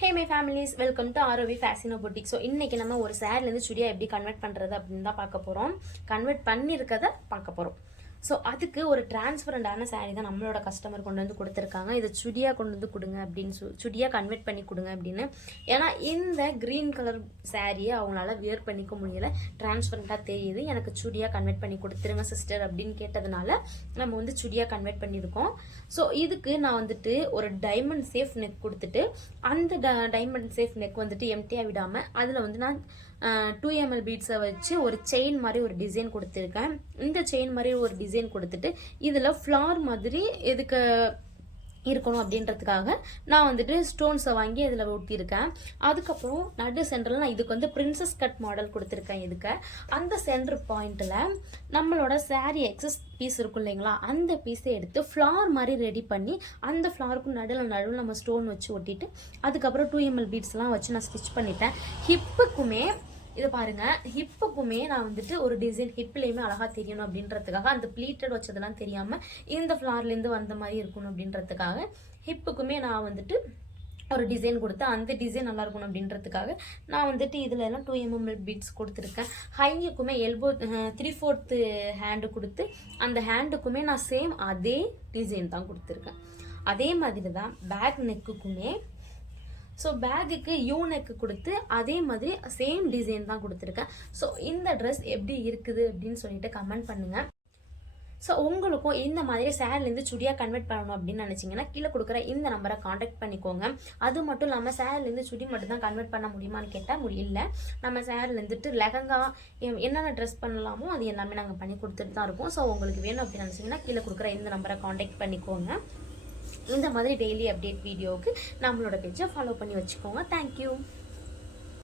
Hey my families, welcome to ROV fashion boutique. So இன்றைக்கி நம்ம ஒரு சேரீலேருந்து சுடியா எப்படி கன்வெர்ட் பண்ணுறது அப்படின்னு தான் பார்க்க போகிறோம். கன்வெர்ட் பண்ணியிருக்கதை பார்க்க போகிறோம். ஸோ அதுக்கு ஒரு டிரான்ஸ்பரண்டான சாரீ தான் நம்மளோட கஸ்டமர் கொண்டு வந்து கொடுத்துருக்காங்க. இதை சுடியாக கொண்டு வந்து கொடுங்க அப்படின்னு சுடியாக கன்வெர்ட் பண்ணி கொடுங்க அப்படின்னு. ஏன்னா இந்த க்ரீன் கலர் சாரியை அவங்களால வியர் பண்ணிக்க முடியலை, டிரான்ஸ்பரண்டாக தெரியுது. எனக்கு சுடியாக கன்வெர்ட் பண்ணி கொடுத்துருங்க சிஸ்டர் அப்படின்னு கேட்டதுனால நம்ம வந்து சுடியாக கன்வெர்ட் பண்ணியிருக்கோம். ஸோ இதுக்கு நான் வந்துட்டு ஒரு டைமண்ட் சேஃப் நெக் கொடுத்துட்டு அந்த டைமண்ட் சேஃப் நெக் வந்துட்டு எம்டியாக விடாமல் அதில் வந்து நான் 2 ml பீட்ஸை வச்சு ஒரு செயின் மாதிரி ஒரு டிசைன் கொடுத்துருக்கேன். இந்த செயின் மாதிரி ஒரு டிசைன் கொடுத்துட்டு இதில் ஃப்ளார் மாதிரி எதுக்கு இருக்கணும் அப்படின்றதுக்காக நான் வந்துட்டு ஸ்டோன்ஸை வாங்கி அதில் ஒட்டியிருக்கேன். அதுக்கப்புறம் நடு சென்டரில் நான் இதுக்கு வந்து பிரின்சஸ் கட் மாடல் கொடுத்துருக்கேன். இதுக்கு அந்த சென்டர் பாயிண்டில் நம்மளோட சாரீ எக்ஸஸ் பீஸ் இருக்கும் இல்லைங்களா, அந்த பீஸை எடுத்து ஃப்ளார் மாதிரி ரெடி பண்ணி அந்த ஃப்ளாருக்கும் நடுவில் நம்ம ஸ்டோன் வச்சு ஒட்டிட்டு அதுக்கப்புறம் 2 ml பீட்ஸ்லாம் வச்சு நான் ஸ்டிச் பண்ணிட்டேன். ஹிப்புக்குமே இது பாருங்க, ஹிப்புக்குமே நான் வந்துட்டு ஒரு டிசைன் ஹிப்லேயுமே அழகா தெரியணும் அப்படின்றதுக்காக அந்த ப்ளீட்டட் வச்சதெல்லாம் தெரியாம இந்த ஃப்ளார்லேருந்து வந்த மாதிரி இருக்கணும் அப்படின்றதுக்காக ஹிப்புக்குமே நான் வந்துட்டு ஒரு டிசைன் கொடுத்து அந்த டிசைன் நல்லா இருக்கணும் அப்படின்றதுக்காக நான் வந்துட்டு இதில் எல்லாம் 2 ml பீட்ஸ் கொடுத்துருக்கேன். ஹையுக்குமே எல்போ 3/4 ஹேண்டு கொடுத்து அந்த ஹேண்டுக்குமே நான் சேம் அதே டிசைன் தான் கொடுத்துருக்கேன். அதே மாதிரி தான் பேக் நெக்குக்குமே, ஸோ பேக்குக்கு யூ நெக்கு கொடுத்து அதே மாதிரி சேம் டிசைன் தான் கொடுத்துருக்கேன். ஸோ இந்த ட்ரெஸ் எப்படி இருக்குது அப்படின்னு சொல்லிட்டு கமெண்ட் பண்ணுங்கள். ஸோ உங்களுக்கும் இந்த மாதிரி சேரீலேருந்து சுடியாக கன்வெர்ட் பண்ணணும் அப்படின்னு நினச்சிங்கன்னா கீழே கொடுக்குற இந்த நம்பரை காண்டாக்ட் பண்ணிக்கோங்க. அது மட்டும் இல்லாமல் சேரீலேருந்து சுடி மட்டும் தான் கன்வெர்ட் பண்ண முடியுமான்னு கேட்டால் முடியல. நம்ம சேரீலேருந்துட்டு லெஹங்கா என்னென்ன ட்ரெஸ் பண்ணலாமோ அது எல்லாமே நாங்கள் பண்ணி கொடுத்துட்டு தான் இருக்கோம். ஸோ உங்களுக்கு வேணும் அப்படின்னு நினச்சிங்கன்னா கீழே கொடுக்குற இந்த நம்பரை காண்டாக்ட் பண்ணிக்கோங்க. இந்த மாதிரி டெய்லி அப்டேட் வீடியோவுக்கு நம்மளோட பேஜை ஃபாலோ பண்ணி வச்சுக்கோங்க. தேங்க்யூ.